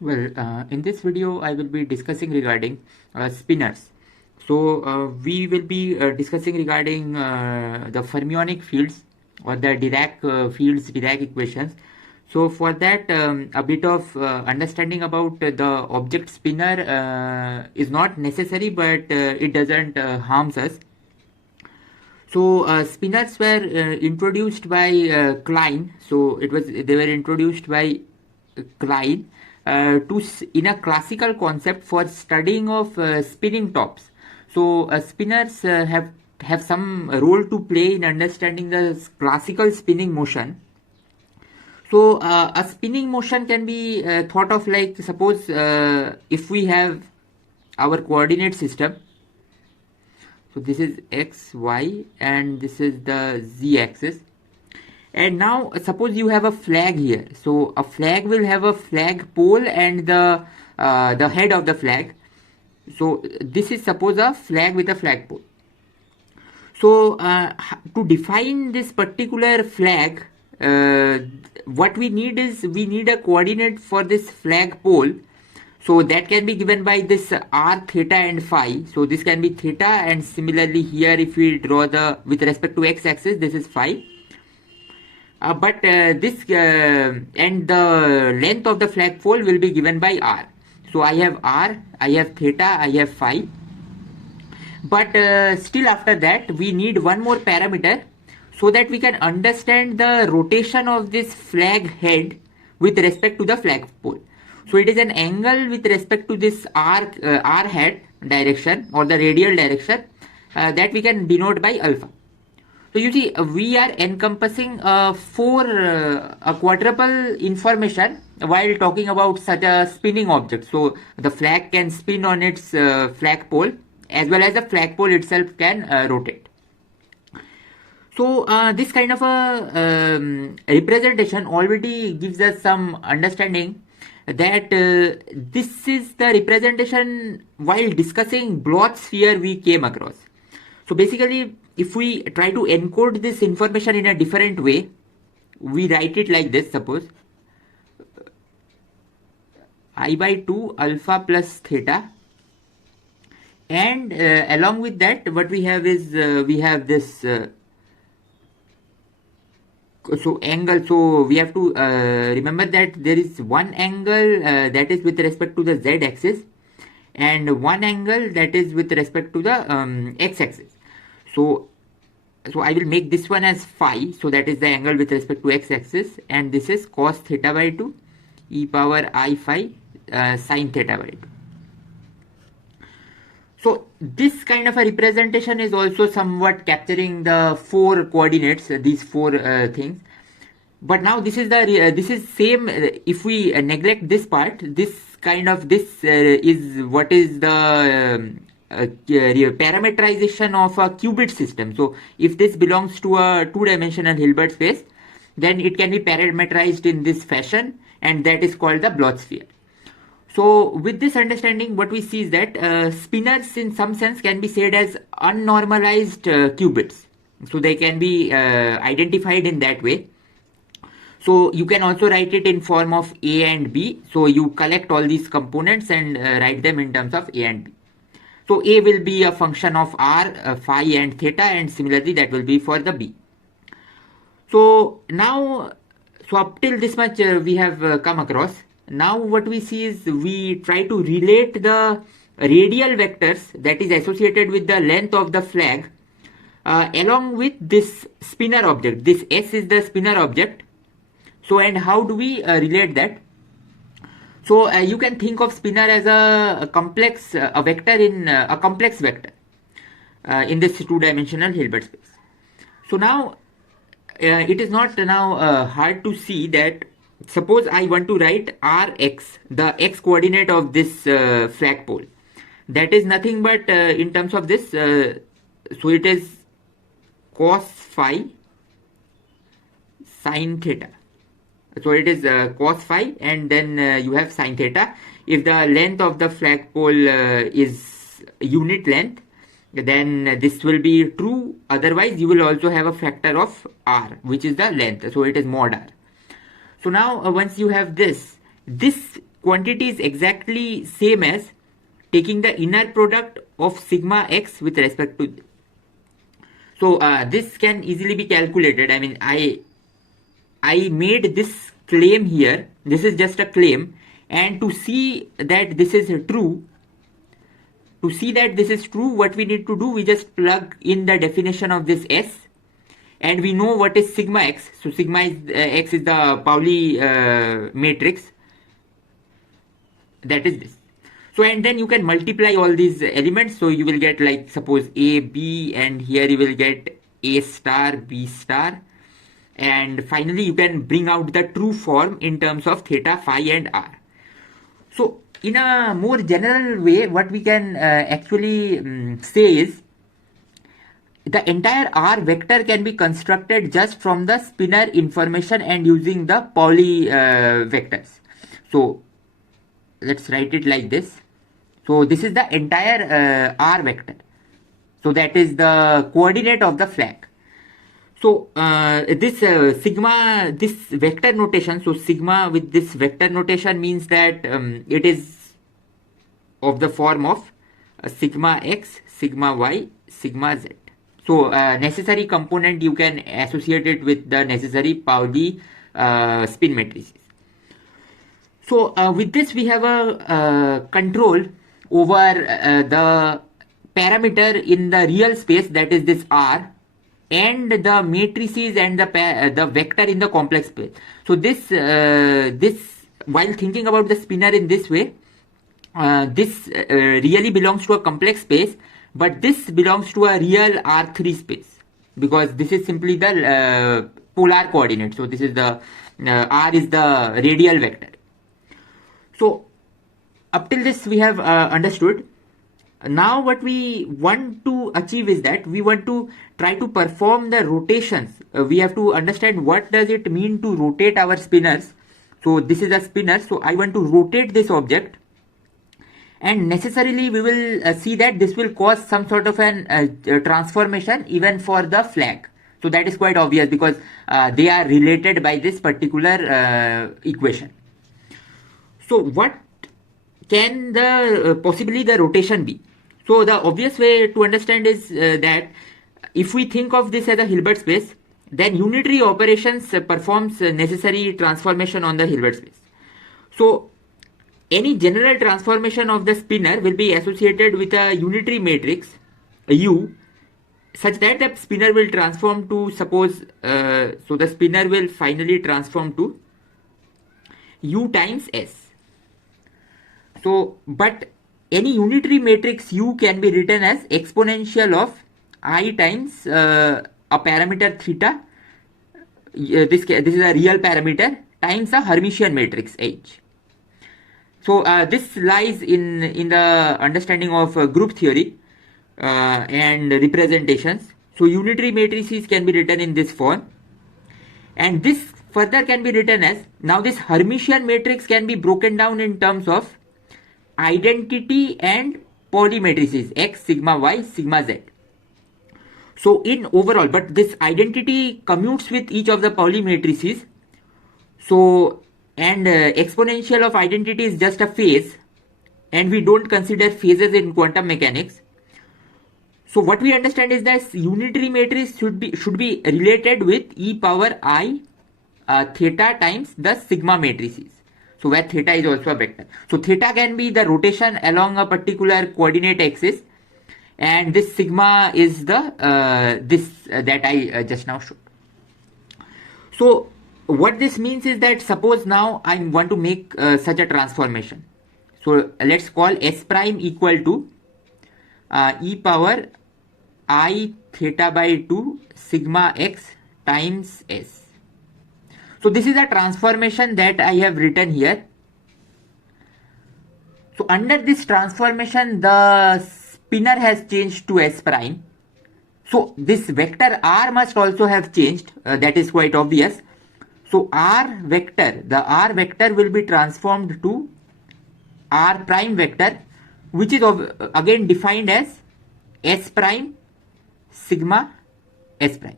Well, in this video, I will be discussing regarding spinors. So, we will be discussing regarding the fermionic fields or the Dirac fields, Dirac equations. So, for that, a bit of understanding about the object spinor is not necessary, but it doesn't harms us. So, spinors were introduced by Klein. So, they were introduced by Klein in a classical concept for studying of spinning tops. So spinners have some role to play in understanding the classical spinning motion. So a spinning motion can be thought of like, suppose if we have our coordinate system. So this is x, y, and this is the z axis. And now suppose you have a flag here. So a flag will have a flag pole and the head of the flag. So this is suppose a flag with a flagpole. So to define this particular flag, what we need is we need a coordinate for this flagpole. So that can be given by this r, theta and phi. So this can be theta, and similarly here if we draw the with respect to x-axis, this is phi. But this and the length of the flagpole will be given by r. So I have r, I have theta, I have phi. But still after that we need one more parameter so that we can understand the rotation of this flag head with respect to the flagpole. So it is an angle with respect to this r head direction or the radial direction that we can denote by alpha. So you see, we are encompassing a quadruple information while talking about such a spinning object. So the flag can spin on its flagpole, as well as the flagpole itself can rotate. So this kind of a representation already gives us some understanding that this is the representation while discussing Bloch sphere we came across. So basically, if we try to encode this information in a different way, we write it like this, suppose I by 2 alpha plus theta, and along with that what we have is we have this so angle. So we have to remember that there is one angle that is with respect to the z axis and one angle that is with respect to the x axis. So I will make this one as phi, so that is the angle with respect to x-axis, and this is cos theta by 2 e power I phi sin theta by 2. So this kind of a representation is also somewhat capturing the four coordinates, these four things. But now this is same. If we neglect this part, this is what is the parameterization of a qubit system. So if this belongs to a two-dimensional Hilbert space, then it can be parameterized in this fashion, and that is called the Bloch sphere. So with this understanding, what we see is that spinors in some sense can be said as unnormalized qubits. So they can be identified in that way. So you can also write it in form of A and B. So you collect all these components and write them in terms of A and B. So A will be a function of r, phi and theta, and similarly that will be for the B. So now, so up till this much we have come across. Now what we see is we try to relate the radial vectors that is associated with the length of the flag along with this spinor object. This S is the spinor object. So and how do we relate that? So you can think of spinor as a complex vector in a complex vector in this two-dimensional Hilbert space. So now it is not now hard to see that suppose I want to write Rx, the x coordinate of this flagpole. That is nothing but in terms of this, so it is cos phi sin theta. So it is cos phi, and then you have sin theta. If the length of the flagpole is unit length, then this will be true. Otherwise, you will also have a factor of r, which is the length. So it is mod r. So now once you have this quantity is exactly same as taking the inner product of sigma x with respect to. So this can easily be calculated. I mean, I made this claim here. This is just a claim, and to see that this is true, what we need to do, we just plug in the definition of this S, and we know what is sigma x. So sigma is x is the Pauli matrix. That is this. So and then you can multiply all these elements. So you will get, like, suppose A, B, and here you will get A star, B star, and finally you can bring out the true form in terms of theta, phi, and r. So in a more general way, what we can actually say is the entire R vector can be constructed just from the spinor information and using the Pauli vectors. So let's write it like this. So this is the entire R vector. So that is the coordinate of the flag. So this sigma, this vector notation, so sigma with this vector notation means that it is of the form of sigma x, sigma y, sigma z. So necessary component, you can associate it with the necessary Pauli spin matrices. So with this we have a control over the parameter in the real space, that is this R, and the matrices and the vector in the complex space. So this while thinking about the spinor in this way, this really belongs to a complex space, but this belongs to a real R3 space, because this is simply the polar coordinate. So this is the R is the radial vector. So up till this we have understood. Now what we want to achieve is that we want to try to perform the rotations. We have to understand what does it mean to rotate our spinors. So this is a spinor, so I want to rotate this object, and necessarily we will see that this will cause some sort of an transformation even for the flag. So that is quite obvious, because they are related by this particular equation. So what can the possibly the rotation be? So the obvious way to understand is that if we think of this as a Hilbert space, then unitary operations performs necessary transformation on the Hilbert space. So any general transformation of the spinor will be associated with a unitary matrix U, such that the spinor will transform to, suppose, so the spinor will finally transform to U times S. So, but any unitary matrix U can be written as exponential of I times a parameter theta. This is a real parameter times a Hermitian matrix H. So this lies in the understanding of group theory and representations. So unitary matrices can be written in this form, and this further can be written as, now this Hermitian matrix can be broken down in terms of identity and Pauli matrices X, sigma Y, sigma Z. So in overall, but this identity commutes with each of the Pauli matrices. So and exponential of identity is just a phase, and we don't consider phases in quantum mechanics. So what we understand is that unitary matrix should be related with e power I theta times the sigma matrices. So where theta is also a vector. So theta can be the rotation along a particular coordinate axis, and this sigma is the that I just now showed. So what this means is that, suppose now I want to make such a transformation. So let's call S prime equal to e power I theta by 2 sigma x times S. So this is a transformation that I have written here. So under this transformation, the spinor has changed to S prime. So this vector R must also have changed. That is quite obvious. So R vector, the R vector will be transformed to R prime vector, which is again defined as S prime sigma S prime.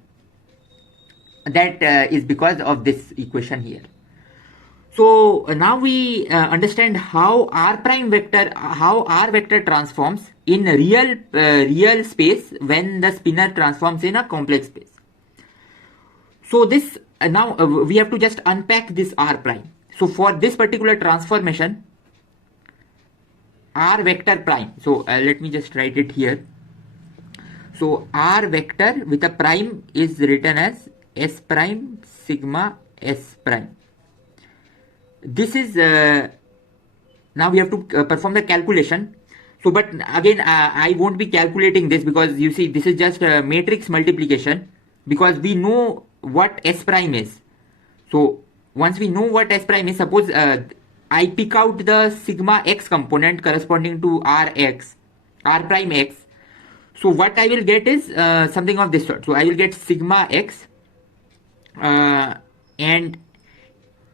That is because of this equation here. So now we understand how r vector transforms in real space when the spinor transforms in a complex space. So this now we have to just unpack this r prime. So for this particular transformation, r vector prime. So let me just write it here. So r vector with a prime is written as s prime sigma s prime. This is now we have to perform the calculation. So but again I won't be calculating this, because you see this is just a matrix multiplication, because we know what s prime is. So once we know what s prime is, suppose I pick out the sigma x component corresponding to r prime x. So what I will get is something of this sort. So I will get sigma x, and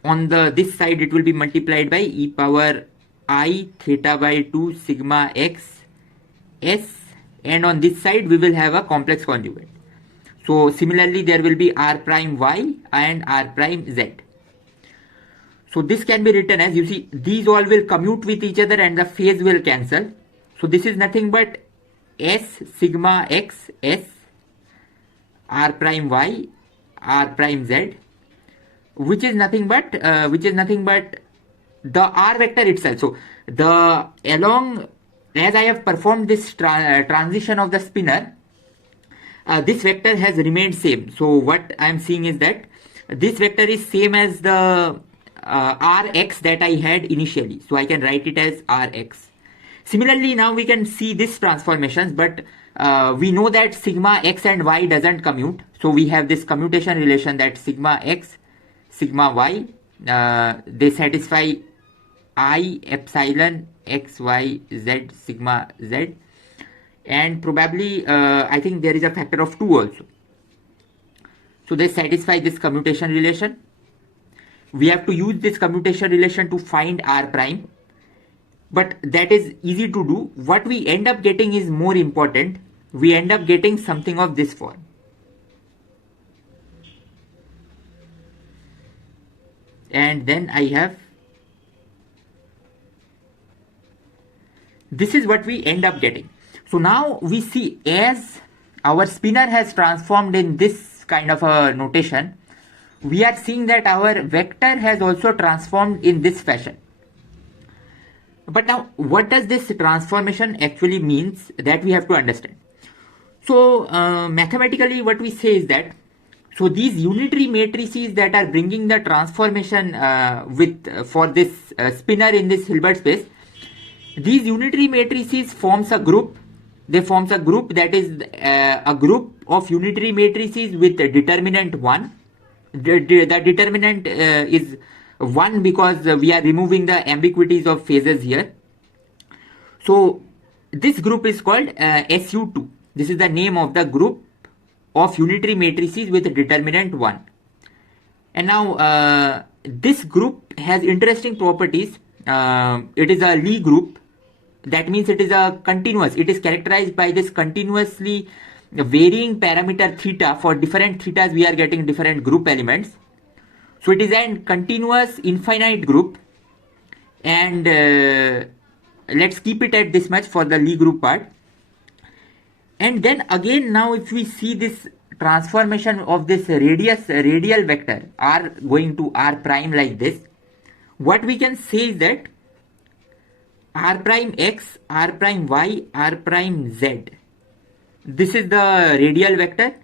on this side it will be multiplied by e power I theta by 2 sigma x s, and on this side we will have a complex conjugate. So similarly there will be r prime y and r prime z. So this can be written as, you see, these all will commute with each other and the phase will cancel. So this is nothing but s sigma x s r prime y r prime z, which is nothing but the r vector itself. So as I have performed this transition of the spinor, this vector has remained same. So what I am seeing is that this vector is same as the rx that I had initially. So I can write it as rx. Similarly, now we can see this transformations, but we know that sigma x and y doesn't commute. So we have this commutation relation that sigma x, sigma y, they satisfy I epsilon x y z sigma z, and probably I think there is a factor of 2 also. So they satisfy this commutation relation. We have to use this commutation relation to find r prime, but that is easy to do. What we end up getting is more important. We end up getting something of this form. And then I have, this is what we end up getting. So now we see, as our spinor has transformed in this kind of a notation, we are seeing that our vector has also transformed in this fashion. But now what does this transformation actually means, that we have to understand. So mathematically what we say is that, so these unitary matrices that are bringing the transformation for this spinor in this Hilbert space, these unitary matrices forms a group. They forms a group that is a group of unitary matrices with determinant 1. The determinant is 1 because we are removing the ambiguities of phases here. So this group is called SU2. This is the name of the group of unitary matrices with determinant 1. And now this group has interesting properties. It is a Lie group. That means it is a continuous. It is characterized by this continuously varying parameter theta. For different thetas we are getting different group elements. So it is a continuous infinite group, and let's keep it at this much for the Lie group part. And then again, now if we see this transformation of this radial vector r going to r prime like this, what we can say is that r prime x, r prime y, r prime z, this is the radial vector.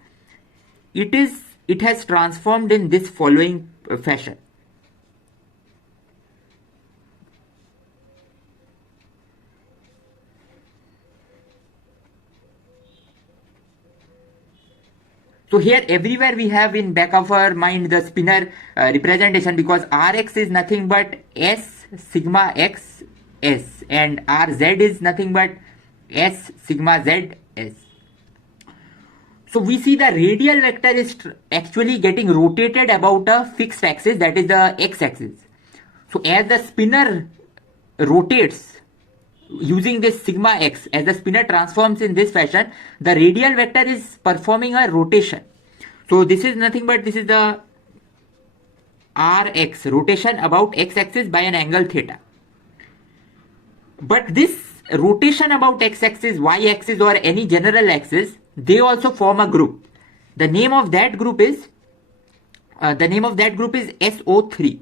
It has transformed in this following fashion. So here everywhere we have in back of our mind the spinor representation, because Rx is nothing but S sigma x S and Rz is nothing but S sigma z S. So we see the radial vector is actually getting rotated about a fixed axis, that is the x-axis. So as the spinor rotates using this sigma x, as the spinor transforms in this fashion, the radial vector is performing a rotation. So this is nothing but this is the Rx, rotation about x-axis by an angle theta. But this rotation about x-axis, y-axis or any general axis, they also form a group. The name of that group is SO3.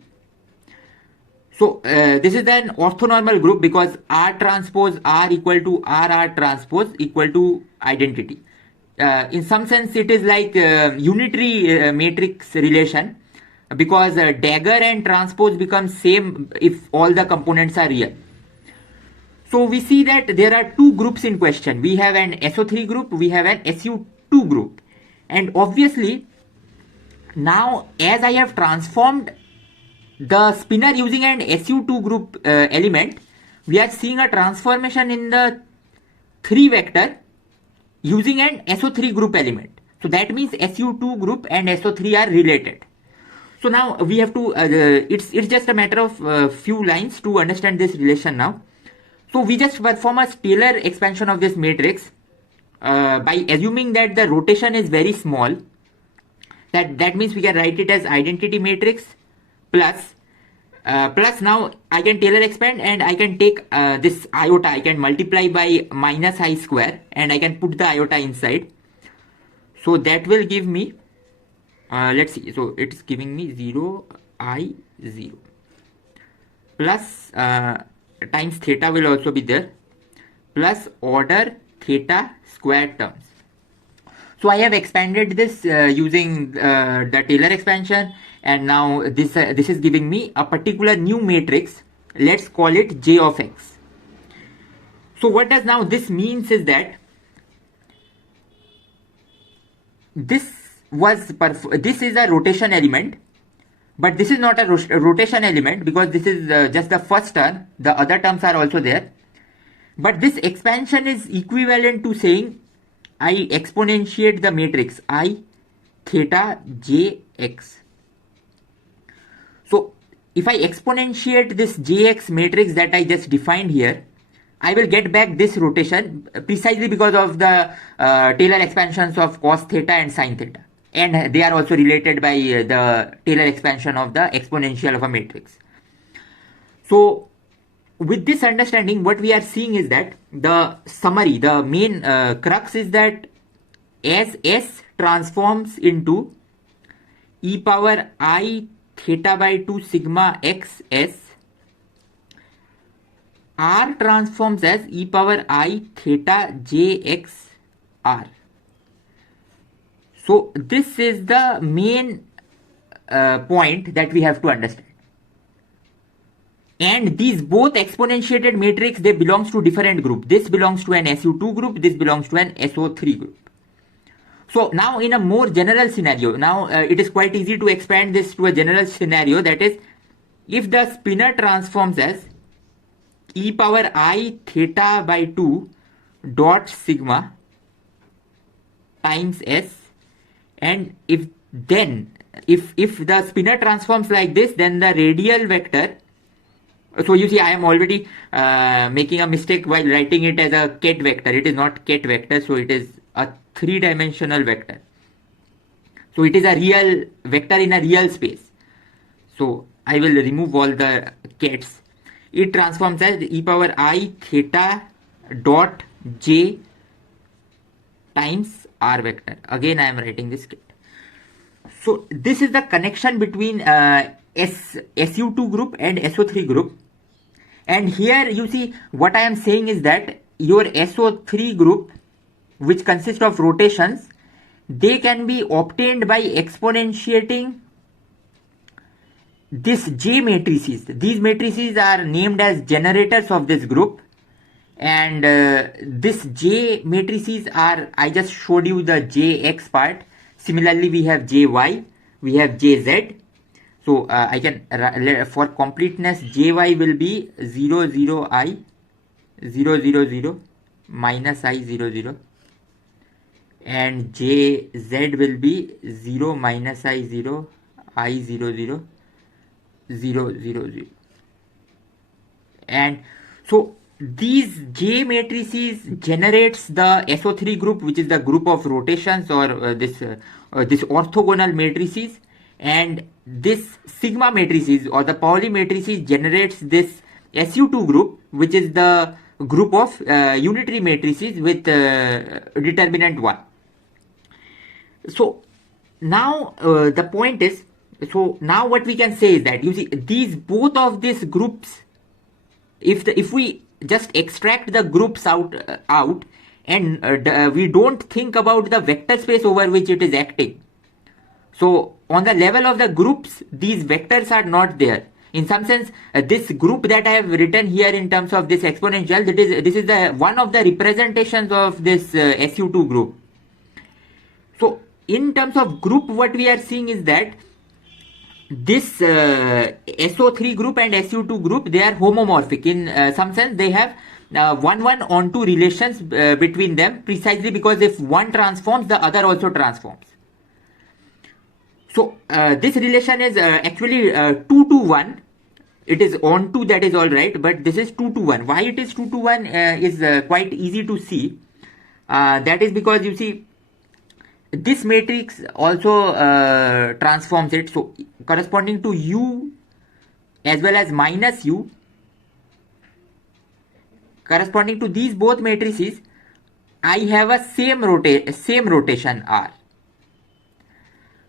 So this is an orthonormal group because R transpose R equal to RR transpose equal to identity. In some sense, it is like unitary matrix relation because dagger and transpose become same if all the components are real. So we see that there are two groups in question. We have an SO3 group, we have an SU2 group. And obviously, now as I have transformed the spinor using an SU2 group element, we are seeing a transformation in the 3 vector using an SO3 group element. So that means SU2 group and SO3 are related. So now we have to, it's just a matter of few lines to understand this relation now. So we just perform a scalar expansion of this matrix by assuming that the rotation is very small. That means we can write it as identity matrix plus now I can Taylor expand and I can take this iota, I can multiply by minus I square and I can put the iota inside. So that will give me, let's see, so it's giving me 0 I 0 plus times theta will also be there plus order theta square terms. So I have expanded this using the Taylor expansion, and now this is giving me a particular new matrix. Let's call it J of X. So what does now this means is that this is a rotation element, but this is not a rotation element because this is just the first term. The other terms are also there. But this expansion is equivalent to saying I exponentiate the matrix I theta Jx. So if I exponentiate this Jx matrix that I just defined here, I will get back this rotation precisely because of the Taylor expansions of cos theta and sin theta. And they are also related by the Taylor expansion of the exponential of a matrix. So with this understanding, what we are seeing is that the summary, the main crux is that as S transforms into e power I theta by 2 sigma xs, R transforms as e power I theta jxr. So this is the main point that we have to understand. And these both exponentiated matrix, they belongs to different group. This belongs to an SU2 group, this belongs to an SO3 group. So now in a more general scenario, now it is quite easy to expand this to a general scenario, that is, if the spinor transforms as e power I theta by 2 dot sigma times S, and if the spinor transforms like this, then the radial vector, so you see I am already making a mistake while writing it as a ket vector. It is not ket vector, so it is a 3-dimensional vector. So it is a real vector in a real space. So I will remove all the kets. It transforms as e power I theta dot j times r vector. Again I am writing this ket. So this is the connection between SU2 group and SO3 group. And here you see what I am saying is that your SO3 group, which consists of rotations, they can be obtained by exponentiating this J matrices. These matrices are named as generators of this group. And this J matrices are, I just showed you the Jx part. Similarly, we have Jy, we have Jz. So I can, for completeness, Jy will be 0, 0, I, 0, 0, 0, minus I, 0, 0. And Jz will be 0, minus I, 0, I, 0, 0, 0, 0, 0. And so these J matrices generates the SO3 group, which is the group of rotations or this orthogonal matrices. and this sigma matrices or the Pauli matrices generates this SU2 group, which is the group of unitary matrices with determinant 1. So now the point is, so now what we can say is that you see these both of these groups, if we just extract the groups out and we don't think about the vector space over which it is acting. So on the level of the groups, these vectors are not there. In some sense, this group that I have written here in terms of this exponential, this is the one of the representations of this SU2 group. So in terms of group, what we are seeing is that this SO3 group and SU2 group, they are homomorphic. In some sense, they have 1-1 onto relations between them, precisely because if one transforms, the other also transforms. So this relation is actually 2-to-1. It is onto, that is all right, but this is 2-to-1. Why it is 2-to-1 is quite easy to see. That is because you see this matrix also transforms it. So corresponding to U as well as minus U, corresponding to these both matrices, I have a same rotation R.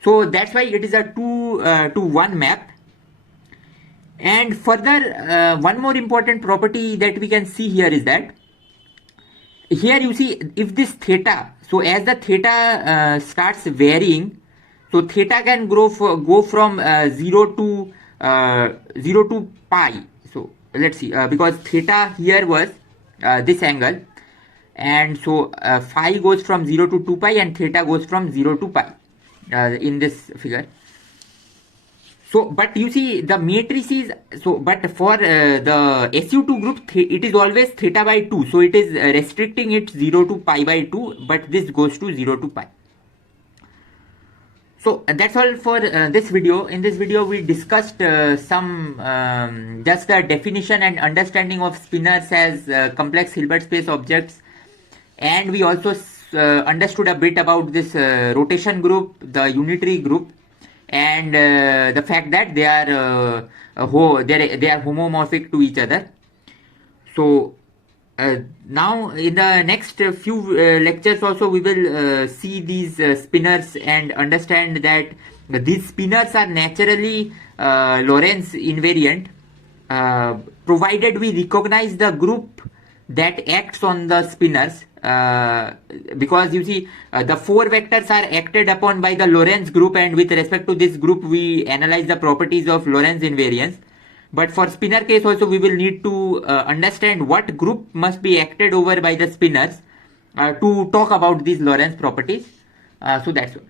So that's why it is a 2-to-1 map. And further, one more important property that we can see here is that here you see if this theta, so as the theta starts varying, so theta can go from 0 to pi. So let's see, because theta here was this angle, and so phi goes from 0 to 2 pi and theta goes from 0 to pi in this figure. So but you see the matrices, so but for the SU2 group, it is always theta by 2, so it is restricting it 0 to pi by 2, but this goes to 0 to pi. So that's all for this video. In this video we discussed some just the definition and understanding of spinors as complex Hilbert space objects, and we also understood a bit about this rotation group, the unitary group, and the fact that they are homomorphic to each other. So now in the next few lectures also we will see these spinors and understand that these spinors are naturally Lorentz invariant, provided we recognize the group that acts on the spinors, because you see the four vectors are acted upon by the Lorentz group, and with respect to this group we analyze the properties of Lorentz invariance. But for spinor case also we will need to understand what group must be acted over by the spinors to talk about these Lorentz properties. So that's all.